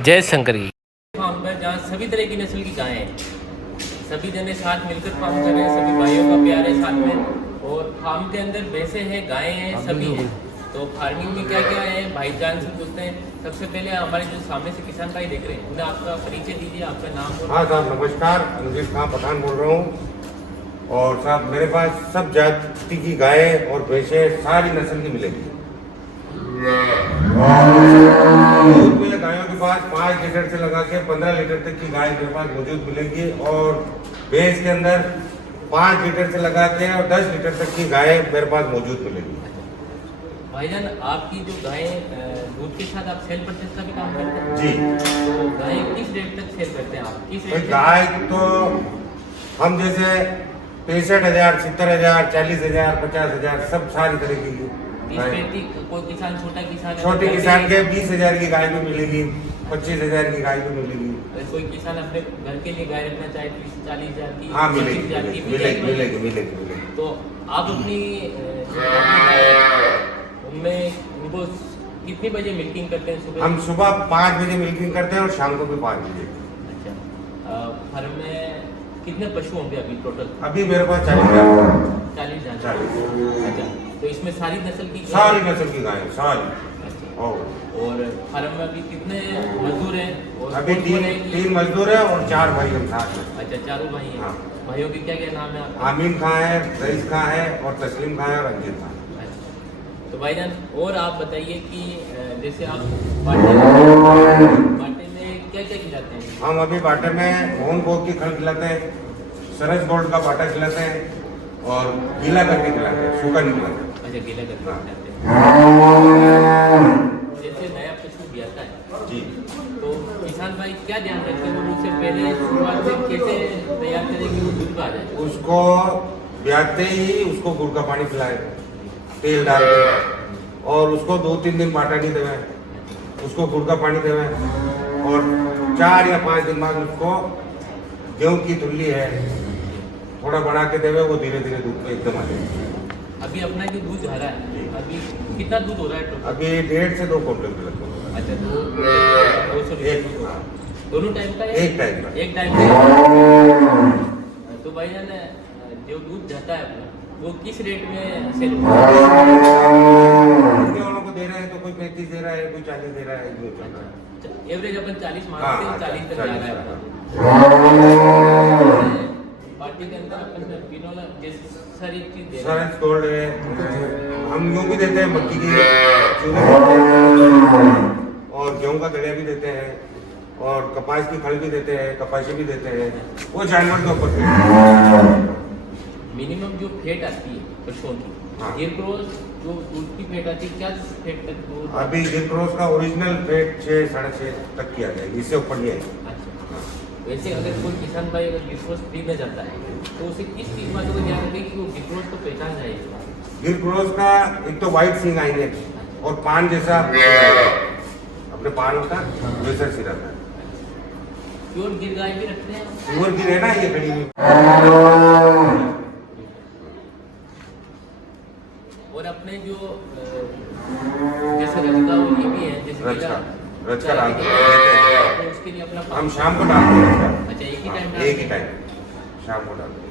जय शंकर जी। फार्म पर जहाँ सभी तरह की नस्ल की गायें हैं, सभी जने साथ मिलकर फार्म कर रहे हैं, सभी भाइयों का प्यार है साथ में। और फार्म के अंदर भैंसें हैं, गायें हैं, सभी हैं। तो फार्मिंग में क्या क्या है भाईजान से पूछते हैं। सबसे पहले हमारे जो सामने से किसान भाई देख रहे हैं, उन्हें आपका परिचय दीजिए, आपका नाम और। हाँ साहब नमस्कार, अनुजीत खान पठान बोल रहा हूँ। और साहब मेरे पास सब जाति की गायें और भैंसें सारी नस्ल की मिलेगी। दूध में गायों के पास 5 लीटर से लगा के 15 लीटर तक की गाय मेरे पास मौजूद मिलेगी। और भैंस के अंदर 5 लीटर से लगा के और 10 लीटर तक की गाय मेरे पास मौजूद मिलेगी। भाईजान आपकी जो गायें दूध के साथ आप सेल परचेज का भी काम करते हैं जी। तो गायें किस रेट तक सेल करते हैं आप? किस रेट? गाय तो हम जैसे 65,000, 70,000, 40,000, 50,000 सब सारी तरह की कोई किसान छोटा किसान है, छोटे किसान के 20,000 की गाय भी मिलेगी, 25,000 की गाय भी मिलेगी। कोई किसान अपने घर के लिए गाय रखना चाहे 30-40,000 की, हाँ मिलेगी 25,000 की मिलेगी मिलेगी मिलेगी मिलेगी। तो आप अपनी उनमें उनको कितने बजे मिल्किंग करते हैं? सुबह हम सुबह 5 बजे मिल्किंग करते हैं और शाम को भी 5 बजे। अच्छा, फार्म में कितने पशु होंगे अभी टोटल? अभी मेरे पास 40,000। 40,000। अच्छा, तो इसमें सारी नस्ल की गाय सारी। अच्छा, और फार्म में अभी कितने मजदूर हैं? और अभी तीन मजदूर है और 4 भाई हम साथ में। अच्छा, चारों भाई हैं। हाँ। भाइयों के क्या क्या नाम है आपके? आमीन खां है, रईस खां है और तस्लीम खां है और रंजीत खां। तो भाईजान और आप बताइए कि जैसे आप बाटे में क्या क्या खिलाते हैं? हम अभी बाटे में मोहन भोग की खल खिलाते हैं, सरस गोल्ड का बाटा खिलाते हैं और गीला करके खिलाते हैं, सूखा नहीं खिलाते। अच्छा, गीला करके खिलाते हैं। जैसे नया पशु भी आता है जी, तो किसान भाई क्या ध्यान रखते हैं उससे पहले शुरुआत से कैसे तैयार करें कि वो दूध आ जाए? उसको ब्याते ही उसको गुड़ का पानी पिलाए, तेल डाल के, और उसको 2-3 दिन बाटा नहीं देवे, उसको गुड़ का पानी देवे और 4 या 5 दिन बाद उसको गेहूं की धुल्ली है थोड़ा बना के देवे, वो धीरे धीरे दूध पे एकदम आ जाएगी। अभी अपना जो दूध आ रहा है, अभी कितना दूध हो रहा है टोटल? अभी 1.5 से 2 क्विंटल लगभग। अच्छा, 200 लीटर दोनों टाइम का? एक टाइम का। एक टाइम का। तो भाईजान जो दूध जाता है अपना वो किस रेट में सेल होता है? वालों को दे रहे हैं तो कोई 35 दे रहा है, कोई 40 दे रहा है, ये चल रहा है। एवरेज अपन 40 मानते हैं, 40 तक जा रहा है अपना। पार्टी के अंदर अपन बिनोला जैसे सारी चीज दे रहे हैं। सरस गोल्ड है, हम यूं भी देते हैं, मक्की की चूने देते हैं और गेहूं का दलिया भी देते हैं और कपास की खल भी देते हैं, कपासी भी देते हैं। वो जानवर के ऊपर मिनिमम जो फेट आती है पशुओं की, हाँ। गिर क्रॉस जो दूध की फेट आती है, क्या फेट तक दूध? अभी गिर क्रॉस का ओरिजिनल फेट 6-6.5 तक की आ जाएगी, इससे ऊपर नहीं आएगी। अच्छा, वैसे अगर कोई किसान भाई अगर गिर क्रॉस खरीदना चाहता है तो उसे किस चीज बातों का ध्यान रखें कि वो गिर क्रॉस को पहचान जाएगा? गिर क्रॉस का एक तो व्हाइट सींग आएंगे और पान जैसा अपने पान होता है वैसा सिर आता है। प्योर गिर गाय भी रखते हैं? प्योर गिर है ना ये खड़ी हुई। और अपने जो जैसे रचका ये भी है, जैसे रचका डालते हैं तो उसके लिए अपना हम शाम को डालते हैं। अच्छा, एक ही टाइम? एक ही टाइम शाम को डालते हैं।